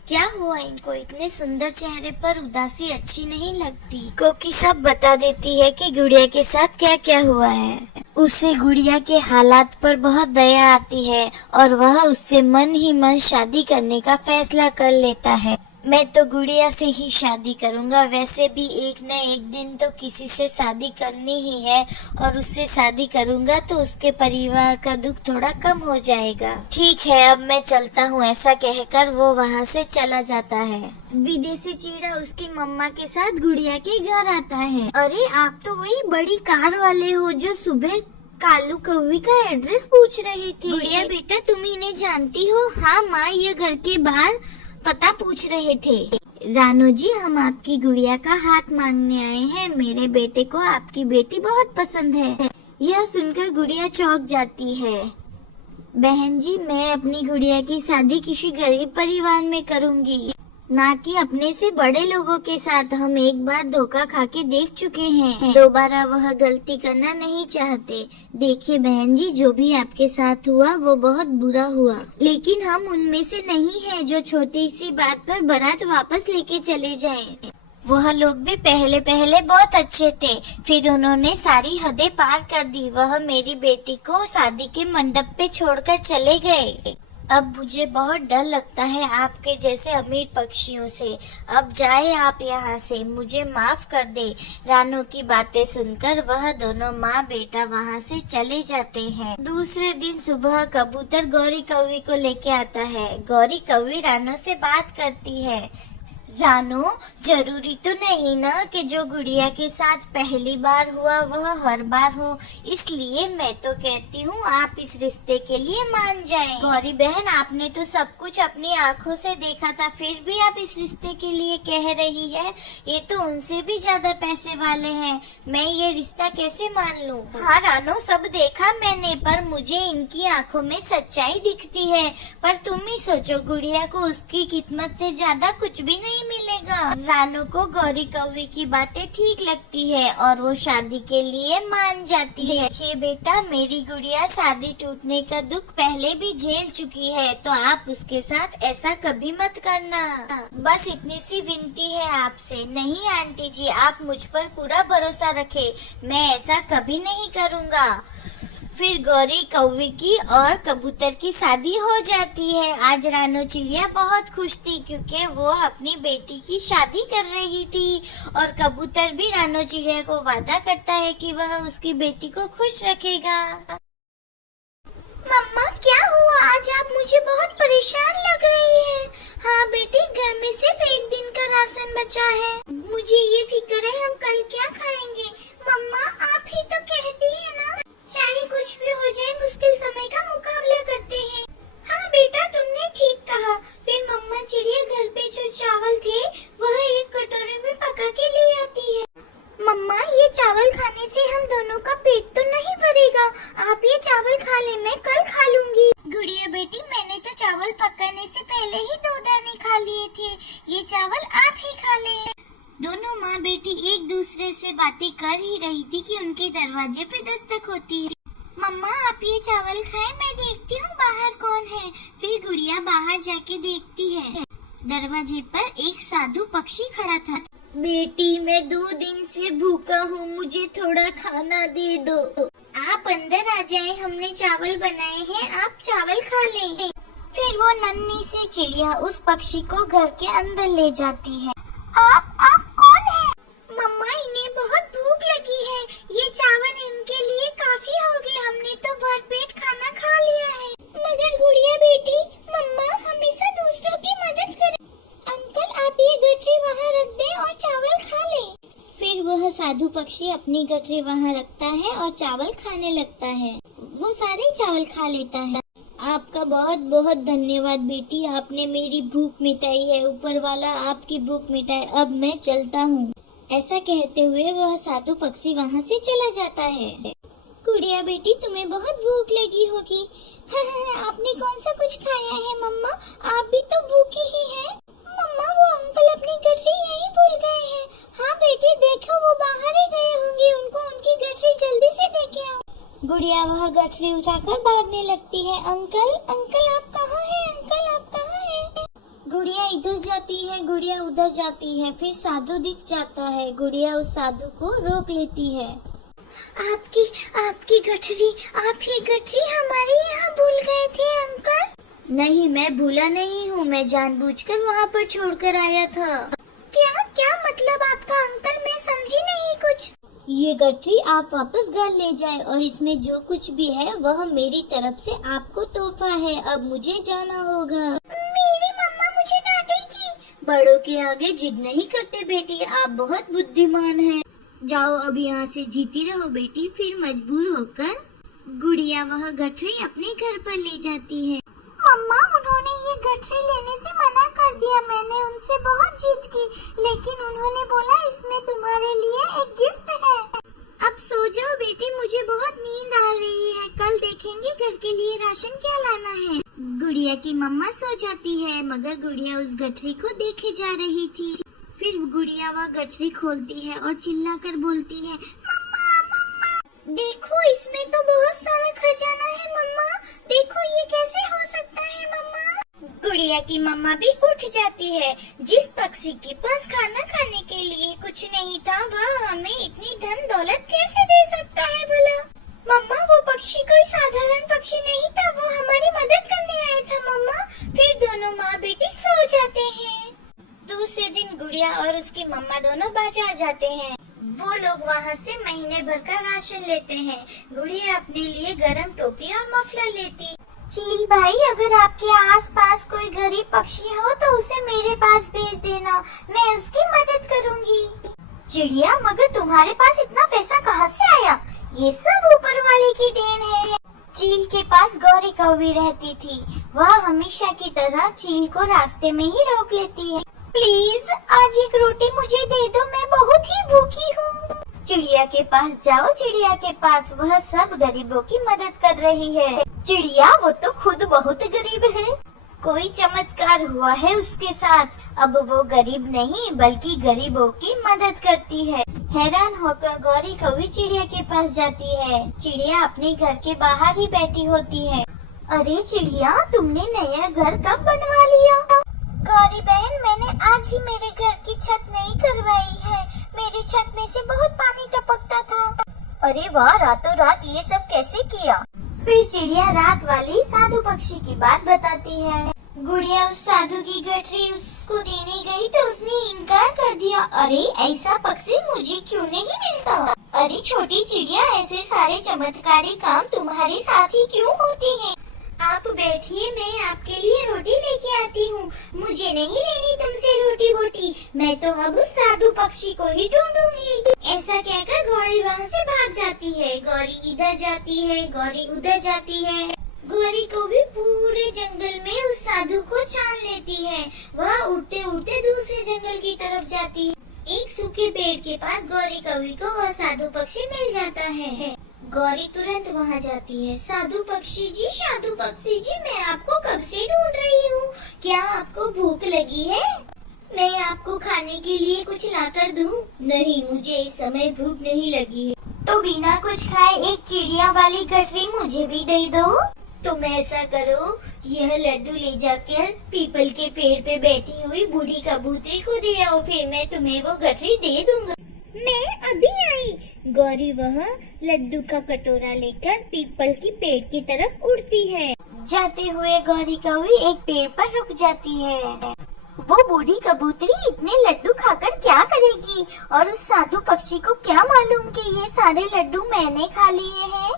क्या हुआ इनको? इतने सुंदर चेहरे पर उदासी अच्छी नहीं लगती। कोकी सब बता देती है कि गुड़िया के साथ क्या क्या हुआ है। उसे गुड़िया के हालात पर बहुत दया आती है और वह उससे मन ही मन शादी करने का फैसला कर लेता है। मैं तो गुड़िया से ही शादी करूंगा। वैसे भी एक न एक दिन तो किसी से शादी करनी ही है, और उससे शादी करूंगा तो उसके परिवार का दुख थोड़ा कम हो जाएगा। ठीक है, अब मैं चलता हूँ। ऐसा कहकर वो वहाँ से चला जाता है। विदेशी चीड़ा उसकी मम्मा के साथ गुड़िया के घर आता है। अरे, आप तो वही बड़ी कार वाले हो जो सुबह कालू कौवी का एड्रेस पूछ रही थी। गुड़िया बेटा, तुम इन्हें जानती हो? हाँ माँ, ये घर के बाहर पता पूछ रहे थे। रानू जी, हम आपकी गुड़िया का हाथ मांगने आए हैं। मेरे बेटे को आपकी बेटी बहुत पसंद है। यह सुनकर गुड़िया चौंक जाती है। बहन जी, मैं अपनी गुड़िया की शादी किसी गरीब परिवार में करूंगी, ना कि अपने से बड़े लोगों के साथ। हम एक बार धोखा खा के देख चुके हैं, दोबारा वह गलती करना नहीं चाहते। देखिए बहन जी, जो भी आपके साथ हुआ वो बहुत बुरा हुआ, लेकिन हम उनमें से नहीं हैं जो छोटी सी बात पर बारात वापस लेके चले जाएं। वह लोग भी पहले पहले बहुत अच्छे थे, फिर उन्होंने सारी हदें पार कर दी। वह मेरी बेटी को शादी के मंडप पे छोड़कर चले गए। अब मुझे बहुत डर लगता है आपके जैसे अमीर पक्षियों से। अब जाए आप यहाँ से, मुझे माफ कर दे। रानू की बातें सुनकर वह दोनों माँ बेटा वहाँ से चले जाते हैं। दूसरे दिन सुबह कबूतर गौरी कौवी को लेके आता है। गौरी कौवी रानू से बात करती है। रानू, जरूरी तो नहीं ना कि जो गुड़िया के साथ पहली बार हुआ वह हर बार हो, इसलिए मैं तो कहती हूँ आप इस रिश्ते के लिए मान जाएं। गौरी बहन, आपने तो सब कुछ अपनी आंखों से देखा था, फिर भी आप इस रिश्ते के लिए कह रही है? ये तो उनसे भी ज्यादा पैसे वाले हैं, मैं ये रिश्ता कैसे मान लूँ? हाँ रानू, सब देखा मैंने, पर मुझे इनकी आंखों में सच्चाई दिखती है। पर तुम ही सोचो, गुड़िया को उसकी किस्मत से ज्यादा कुछ भी नहीं मिलेगा। रानू को गौरी कौवी की बातें ठीक लगती है और वो शादी के लिए मान जाती है। देखिए बेटा, मेरी गुड़िया शादी टूटने का दुख पहले भी झेल चुकी है, तो आप उसके साथ ऐसा कभी मत करना। बस इतनी सी विनती है आपसे। नहीं आंटी जी, आप मुझ पर पूरा भरोसा रखें, मैं ऐसा कभी नहीं करूँगा। फिर गौरी कौवी की और कबूतर की शादी हो जाती है। आज रानू चिड़िया बहुत खुश थी क्योंकि वो अपनी बेटी की शादी कर रही थी, और कबूतर भी रानू चिड़िया को वादा करता है कि वह उसकी बेटी को खुश रखेगा। मम्मा, क्या हुआ? आज आप मुझे बहुत परेशान लग रही है। हाँ बेटी, घर में सिर्फ एक दिन का राशन बचा है। मुझे ये फिक्र है हम कल क्या खाएंगे। मम्मा, आप ही तो कहती है ना, चाहे कुछ भी हो जाए मुश्किल समय का मुकाबला करते हैं। हाँ बेटा, तुमने ठीक कहा। फिर मम्मा चिड़िया घर पे जो चावल थे वह एक कटोरे में पका के ले आती है। मम्मा, ये चावल खाने से हम दोनों का पेट तो नहीं भरेगा। आप ये चावल खा ले, मैं कल खा लूंगी। गुड़िया बेटी, मैंने तो चावल पकाने से पहले ही 2 दाने खा लिए थे, ये चावल आप ही खा ले। दोनों माँ बेटी एक दूसरे से बातें कर ही रही थी कि उनके दरवाजे पे दस्तक होती है। मम्मा आप ये चावल खाएं, मैं देखती हूँ बाहर कौन है। फिर गुड़िया बाहर जाके देखती है। दरवाजे पर एक साधु पक्षी खड़ा था। बेटी मैं 2 दिन से भूखा हूँ, मुझे थोड़ा खाना दे दो। आप अंदर आ जाएं, हमने चावल बनाए हैं, आप चावल खा लें। फिर वो नन्ही सी चिड़िया उस पक्षी को घर के अंदर ले जाती है। आप कौन है? मम्मा इन्हें बहुत भूख लगी है, ये चावल इनके लिए काफी हो गए, हमने तो भरपेट खाना खा लिया है। मगर गुड़िया बेटी, मम्मा हमेशा दूसरों की मदद करें। अंकल आप ये गठरी वहाँ रख दें और चावल खा लें। फिर वह साधु पक्षी अपनी गठरी वहाँ रखता है और चावल खाने लगता है। वो सारे चावल खा लेता है। आपका बहुत बहुत धन्यवाद बेटी, आपने मेरी भूख मिटाई है। ऊपर वाला आपकी भूख मिटाए, अब मैं चलता हूँ। ऐसा कहते हुए वह साधु पक्षी वहाँ से चला जाता है। गुड़िया बेटी तुम्हें बहुत भूख लगी होगी। हाँ, आपने कौन सा कुछ खाया है मम्मा? आप भी तो भूखी ही हैं। मम्मा वो अंकल अपनी गठरी यहीं भूल गए हैं। हाँ बेटी देखो वो बाहर ही गए होंगे, उनको उनकी गठरी जल्दी से देके आओ। गुड़िया वह गठरी उठाकर भागने लगती है। अंकल अंकल आप कहाँ हैं? अंकल आप कहाँ हैं? गुड़िया इधर जाती है, गुड़िया उधर जाती है। फिर साधु दिख जाता है। गुड़िया उस साधु को रोक लेती है। आपकी गठरी, आप ये गठरी हमारे यहाँ भूल गए थे अंकल। नहीं मैं भूला नहीं हूँ, मैं जानबूझकर वहाँ पर छोड़कर आया था। क्या मतलब आपका अंकल? मैं समझी नहीं कुछ। ये गठरी आप वापस घर ले जाए और इसमें जो कुछ भी है वह मेरी तरफ से आपको तोहफा है। अब मुझे जाना होगा। मेरी मम्मा मुझे डांटेगी। बड़ों के आगे जिद नहीं करते बेटी, आप बहुत बुद्धिमान हैं। जाओ अब यहाँ से जीती रहो बेटी। फिर मजबूर होकर गुड़िया वह गठरी अपने घर पर ले जाती है। मम्मा उन्होंने ये गठरी लेने से मना कर दिया। मैंने उनसे बहुत जिद की, लेकिन उन्होंने बोला इसमें तुम्हारे लिए एक गिफ्ट है। अब सो जाओ बेटी, मुझे बहुत नींद आ रही है। कल देखेंगे घर के लिए राशन क्या लाना है। गुड़िया की मम्मा सो जाती है, मगर गुड़िया उस गठरी को देखे जा रही थी। फिर गुड़िया वह गठरी खोलती है और चिल्लाकर बोलती है, मम्मा देखो इसमें तो बहुत सारा खजाना है। मम्मा देखो ये कैसे हो सकता है मम्मा। गुड़िया की मम्मा भी उठ जाती है। जिस पक्षी के पास खाना खाने के लिए कुछ नहीं था वह हमें इतनी धन दौलत कैसे दे सकता है भला। मम्मा वो पक्षी कोई साधारण पक्षी नहीं था, वो हमारी मदद करने आया था मम्मा। फिर दोनों माँ बेटी सो जाते हैं। दूसरे दिन गुड़िया और उसकी मम्मा दोनों बाजार जाते हैं। वो लोग वहाँ से महीने भर का राशन लेते हैं। गुड़िया अपने लिए गरम टोपी और मफलर लेती। चील भाई अगर आपके आसपास कोई गरीब पक्षी हो तो उसे मेरे पास भेज देना, मैं उसकी मदद करूँगी। चिड़िया मगर तुम्हारे पास इतना पैसा कहाँ से आया? ये सब ऊपर वाले की देन है। चील के पास गौरी कौवी रहती थी। वह हमेशा की तरह चील को रास्ते में ही रोक लेती है। प्लीज आज एक रोटी मुझे दे दो, मैं बहुत ही भूखी हूँ। चिड़िया के पास जाओ, चिड़िया के पास वह सब गरीबों की मदद कर रही है। चिड़िया वो तो खुद बहुत गरीब है, कोई चमत्कार हुआ है उसके साथ। अब वो गरीब नहीं बल्कि गरीबों की मदद करती है। हैरान होकर गौरी कौवी चिड़िया के पास जाती है। चिड़िया अपने घर के बाहर ही बैठी होती है। अरे चिड़िया तुमने नया घर कब बनवा लिया? गौरी बहन मैंने आज ही मेरे घर की छत नई करवाई है। मेरी छत में से बहुत पानी टपकता था। अरे वाह, रातों रात ये सब कैसे किया? फिर चिड़िया रात वाली साधु पक्षी की बात बताती है। गुड़िया उस साधु की गठरी उसको देने गई तो उसने इनकार कर दिया। अरे ऐसा पक्षी मुझे क्यों नहीं मिलता? अरे छोटी चिड़िया ऐसे सारे चमत्कारी काम तुम्हारे साथ ही क्यों होते हैं? आप बैठिए, मैं आपके लिए रोटी लेके आती हूँ। मुझे नहीं लेनी तुमसे रोटी वोटी, मैं तो अब उस साधु पक्षी को ही ढूंढूंगी। ऐसा कहकर गौरी वहाँ से भाग जाती है। गौरी इधर जाती है, गौरी उधर जाती है। गौरी को भी पूरे जंगल में उस साधु को छान लेती है। वह उड़ते उड़ते दूसरे जंगल की तरफ जाती है। एक सूखे पेड़ के पास गौरी कौवी को वह साधु पक्षी मिल जाता है। गौरी तुरंत वहाँ जाती है। साधु पक्षी जी, साधु पक्षी जी, मैं आपको कब से ढूंढ रही हूँ, क्या आपको भूख लगी है? मैं आपको खाने के लिए कुछ लाकर दूं? नहीं, मुझे इस समय भूख नहीं लगी है। तो बिना कुछ खाए एक चिड़िया वाली गठरी मुझे भी दे दो। तुम ऐसा करो, यह लड्डू ले जाकर पीपल के पेड़ पे बैठी हुई बूढ़ी कबूतरी को दे आओ, फिर मैं तुम्हें वो गठरी दे दूंगा। मैं अभी आई। गौरी वह लड्डू का कटोरा लेकर पीपल की पेड़ की तरफ उड़ती है। जाते हुए गौरी कौवी एक पेड़ पर रुक जाती है। वो बूढ़ी कबूतरी इतने लड्डू खाकर क्या करेगी, और उस साधु पक्षी को क्या मालूम कि ये सारे लड्डू मैंने खा लिए हैं।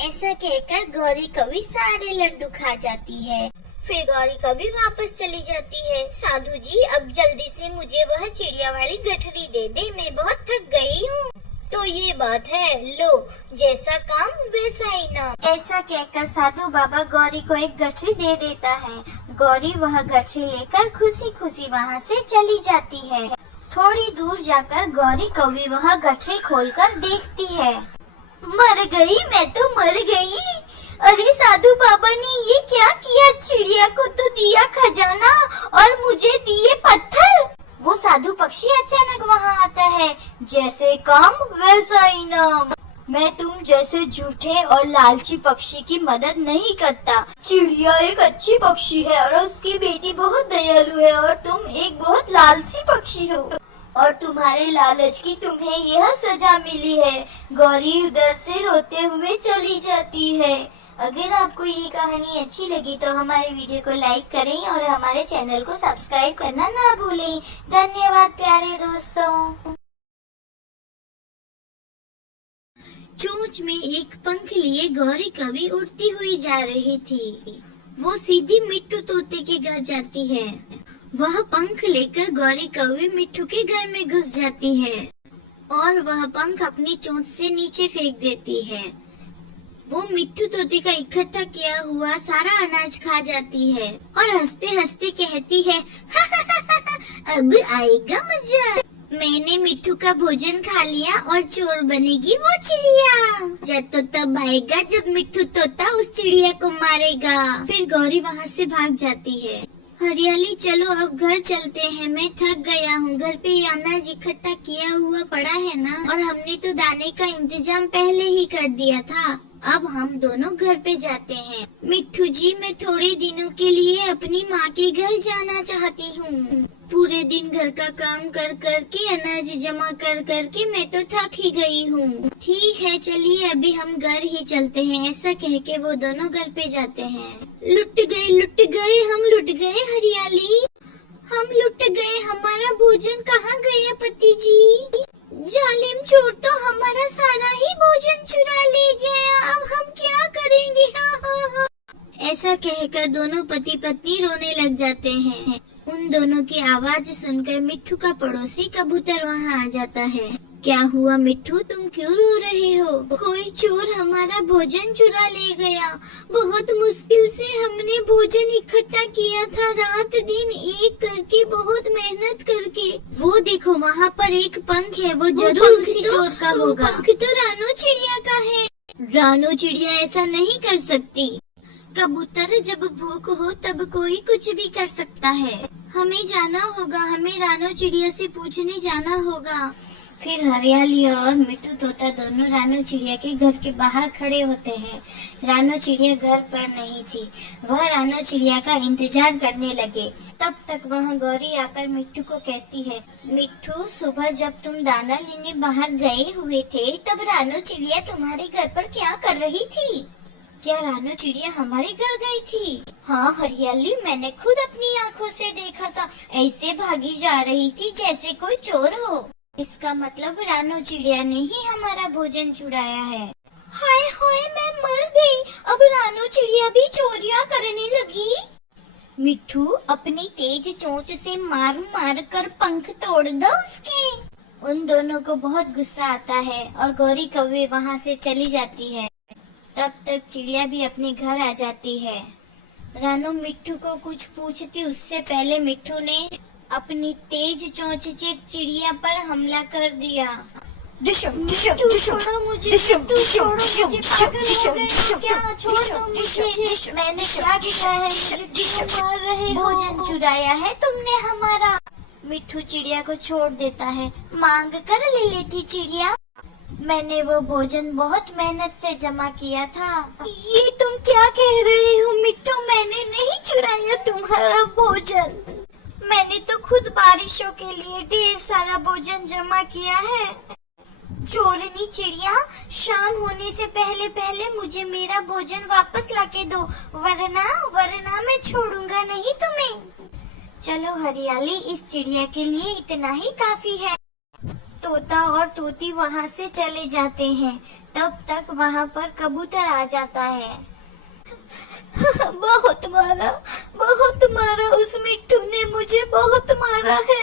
ऐसा कहकर गौरी कौवी सारे लड्डू खा जाती है। फिर गौरी कौवी वापस चली जाती है। साधु जी, अब जल्दी से मुझे वह चिड़िया वाली गठरी दे दे, मैं बहुत थक गई हूँ। तो ये बात है, लो, जैसा काम वैसा इनाम। ऐसा कहकर साधु बाबा गौरी को एक गठरी दे देता है। गौरी वह गठरी लेकर खुशी खुशी वहाँ से चली जाती है। थोड़ी दूर जाकर गौरी कौवी वह गठरी खोलकर देखती है। मर गई, मैं तो मर गई। अरे साधु बाबा ने ये क्या किया, चिड़िया को तो दिया खजाना और मुझे दिए पत्थर। वो साधु पक्षी अचानक वहाँ आता है। जैसे काम वैसा इनाम। मैं तुम जैसे झूठे और लालची पक्षी की मदद नहीं करता। चिड़िया एक अच्छी पक्षी है और उसकी बेटी बहुत दयालु है, और तुम एक बहुत लालची पक्षी हो, और तुम्हारे लालच की तुम्हें यह सजा मिली है। गौरी उधर से रोते हुए चली जाती है। अगर आपको ये कहानी अच्छी लगी तो हमारे वीडियो को लाइक करें और हमारे चैनल को सब्सक्राइब करना ना भूलें। धन्यवाद प्यारे दोस्तों। चोंच में एक पंख लिए गौरी कौवी उड़ती हुई जा रही थी। वो सीधी मिट्टू तोते के घर जाती है। वह पंख लेकर गौरी कौवी मिट्टू के घर में घुस जाती है और वह पंख अपनी चोंच से नीचे फेंक देती है। वो मिट्टू तोते का इकट्ठा किया हुआ सारा अनाज खा जाती है और हंसते हंसते कहती है, अब आएगा मजा। मैंने मिट्टू का भोजन खा लिया और चोर बनेगी वो चिड़िया। जब तो तब आएगा जब मिट्टू तोता उस चिड़िया को मारेगा। फिर गौरी वहाँ से भाग जाती है। हरियाली, चलो अब घर चलते हैं, मैं थक गया हूँ। घर पे ये अनाज इकट्ठा किया हुआ पड़ा है ना, और हमने तो दाने का इंतजाम पहले ही कर दिया था। अब हम दोनों घर पे जाते हैं। मिट्टू जी, मैं थोड़े दिनों के लिए अपनी माँ के घर जाना चाहती हूँ। पूरे दिन घर का काम कर कर के, अनाज जमा कर कर के मैं तो थक ही गई हूँ। ठीक है, चलिए अभी हम घर ही चलते हैं। ऐसा कह के वो दोनों घर पे जाते हैं। लुट गए, हम लुट गए हरियाली, हम लुट गए। हमारा भोजन कहाँ गया पति जी? जालिम चोर तो हमारा सारा ही भोजन चुरा ले गया। अब हम क्या करेंगे? हाँ। ऐसा कहकर दोनों पति पत्नी रोने लग जाते हैं। उन दोनों की आवाज सुनकर मिट्टू का पड़ोसी कबूतर वहाँ आ जाता है। क्या हुआ मिट्टू, तुम क्यों रो रहे हो? कोई चोर हमारा भोजन चुरा ले गया। बहुत मुश्किल से हमने भोजन इकट्ठा किया था, रात दिन एक करके, बहुत मेहनत करके। वो देखो वहाँ पर एक पंख है, वो जरूर उसी चोर का होगा। पंख तो रानो चिड़िया का है। रानो चिड़िया ऐसा नहीं कर सकती। कबूतर, जब भूख हो तब कोई कुछ भी कर सकता है। हमें जाना होगा, हमें रानो चिड़िया से पूछने जाना होगा। फिर हरियाली और मिट्टू तोता दोनों रानो चिड़िया के घर के बाहर खड़े होते हैं। रानो चिड़िया घर पर नहीं थी। वह रानो चिड़िया का इंतजार करने लगे। तब तक वह गौरी आकर मिट्टू को कहती है, मिट्टू, सुबह जब तुम दाना लेने बाहर गए हुए थे तब रानो चिड़िया तुम्हारे घर पर क्या कर रही थी? क्या रानो चिड़िया हमारे घर गई थी? हाँ हरियाली, मैंने खुद अपनी आँखों से देखा था। ऐसे भागी जा रही थी जैसे कोई चोर हो। इसका मतलब रानो चिड़िया ने ही हमारा भोजन चुराया है। हाय हाय, मैं मर गई। अब रानो चिड़िया भी चोरियां करने लगी। मिट्टू, अपनी तेज चोंच से मार मार कर पंख तोड़ दो उसके। उन दोनों को बहुत गुस्सा आता है और गौरी कौवी वहाँ से चली जाती है। तब तक चिड़िया भी अपने घर आ जाती है। रानो मिट्टू को कुछ पूछती उससे पहले मिट्टू ने अपनी तेज चोंच से चिड़िया पर हमला कर दिया। छोड़ो मुझे, पागल हो गए क्या? छोड़ो मुझे, मैंने क्या किया है? मुझे क्यों मार रहे हो? भोजन चुराया है तुमने हमारा। मिट्ठू चिड़िया को छोड़ देता है। मांग कर ले लेती चिड़िया। मैंने वो भोजन बहुत मेहनत से जमा किया था। ये तुम क्या कह रहे हो मिट्ठू? मैंने नहीं चुराया तुम्हारा भोजन। मैंने तो खुद बारिशों के लिए ढेर सारा भोजन जमा किया है। चोरनी चिड़िया, शाम होने से पहले पहले मुझे मेरा भोजन वापस लाके दो, वरना मैं छोड़ूंगा नहीं तुम्हें। चलो हरियाली, इस चिड़िया के लिए इतना ही काफी है। तोता और तोती वहाँ से चले जाते हैं। तब तक वहाँ पर कबूतर आ जाता है। बहुत मारा, उस मिट्ठू ने मुझे बहुत मारा है।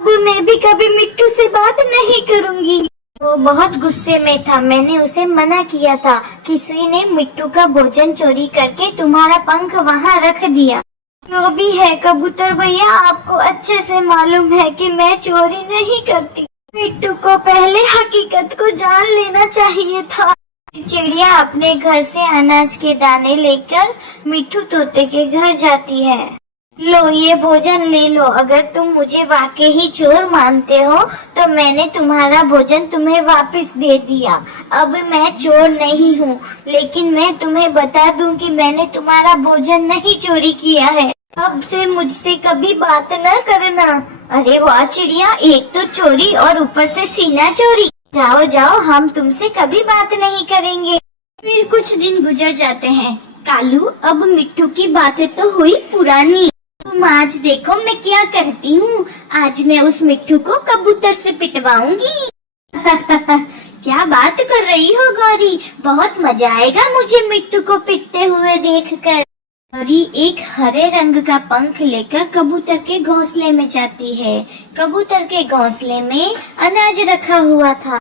अब मैं भी कभी मिट्ठू से बात नहीं करूँगी। वो बहुत गुस्से में था। मैंने उसे मना किया था। किसी ने मिट्ठू का भोजन चोरी करके तुम्हारा पंख वहाँ रख दिया। जो भी है कबूतर भैया, आपको अच्छे से मालूम है कि मैं चोरी नहीं करती। मिट्ठू को पहले हकीकत को जान लेना चाहिए था। चिड़िया अपने घर से अनाज के दाने लेकर मिट्ठू तोते के घर जाती है। लो, ये भोजन ले लो। अगर तुम मुझे वाकई ही चोर मानते हो तो मैंने तुम्हारा भोजन तुम्हें वापस दे दिया। अब मैं चोर नहीं हूँ, लेकिन मैं तुम्हें बता दूं कि मैंने तुम्हारा भोजन नहीं चोरी किया है। अब से मुझसे कभी बात न करना। अरे वाह चिड़िया, एक तो चोरी और ऊपर से सीना चोरी। जाओ जाओ, हम तुमसे कभी बात नहीं करेंगे। फिर कुछ दिन गुजर जाते हैं। कालू, अब मिट्ठू की बातें तो हुई पुरानी। तुम आज देखो मैं क्या करती हूँ। आज मैं उस मिट्ठू को कबूतर से पिटवाऊंगी। क्या बात कर रही हो गौरी? बहुत मजा आएगा मुझे मिट्ठू को पिटते हुए देखकर। गौरी एक हरे रंग का पंख लेकर कबूतर के घोंसले में जाती है। कबूतर के घोंसले में अनाज रखा हुआ था।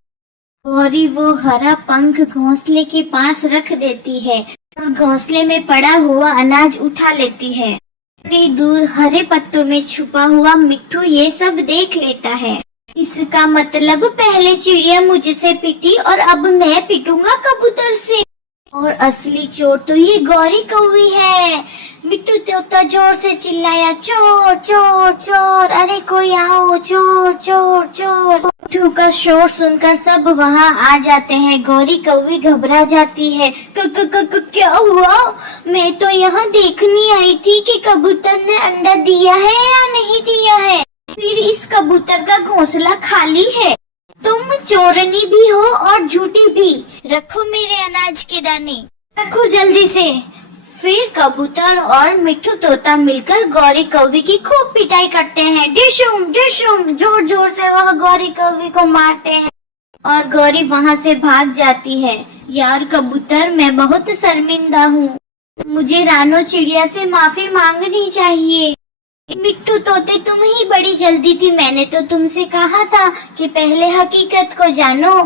गौरी वो हरा पंख घोंसले के पास रख देती है और घोंसले में पड़ा हुआ अनाज उठा लेती है। थोड़ी दूर हरे पत्तों में छुपा हुआ मिट्ठू ये सब देख लेता है। इसका मतलब पहले चिड़िया मुझसे पिटी और अब मैं पिटूंगा कबूतर से। और असली चोर तो ये गौरी कौवी है। मिट्ठू तोता जोर से चिल्लाया, चोर चोर चोर, अरे कोई आओ, चोर चोर चोर। मिट्ठू का शोर सुनकर सब वहाँ आ जाते हैं। गौरी कौवी घबरा जाती है। क्या हुआ? मैं तो यहाँ देखने आई थी कि कबूतर ने अंडा दिया है या नहीं दिया है। फिर इस कबूतर का घोंसला खाली है। तुम चोरनी भी हो और झूठी भी। रखो मेरे अनाज के दाने, रखो जल्दी से। फिर कबूतर और मिट्ठू तोता मिलकर गौरी कौवी की खूब पिटाई करते हैं। डिशुम डिशुम, जोर जोर से वह गौरी कौवी को मारते हैं और गौरी वहाँ से भाग जाती है। यार कबूतर, मैं बहुत शर्मिंदा हूँ। मुझे रानो चिड़िया से माफी मांगनी चाहिए। मिट्ठू तोते, तुम ही बड़ी जल्दी थी। मैंने तो तुमसे कहा था कि पहले हकीकत को जानो,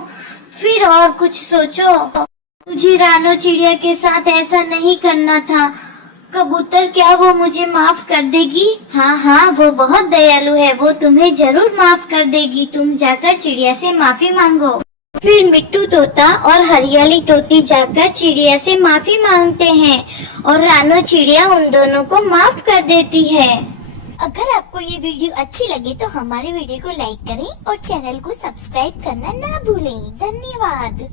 फिर और कुछ सोचो। मुझे रानो चिड़िया के साथ ऐसा नहीं करना था। कबूतर, क्या वो मुझे माफ कर देगी? हाँ, वो बहुत दयालु है, वो तुम्हें जरूर माफ कर देगी। तुम जाकर चिड़िया से माफी मांगो। फिर मिट्ठू तोता और हरियाली तोती जाकर चिड़िया से माफी मांगते हैं और रानो चिड़िया उन दोनों को माफ कर देती है। अगर आपको ये वीडियो अच्छी लगे तो हमारे वीडियो को लाइक करें और चैनल को सब्सक्राइब करना ना भूलें। धन्यवाद।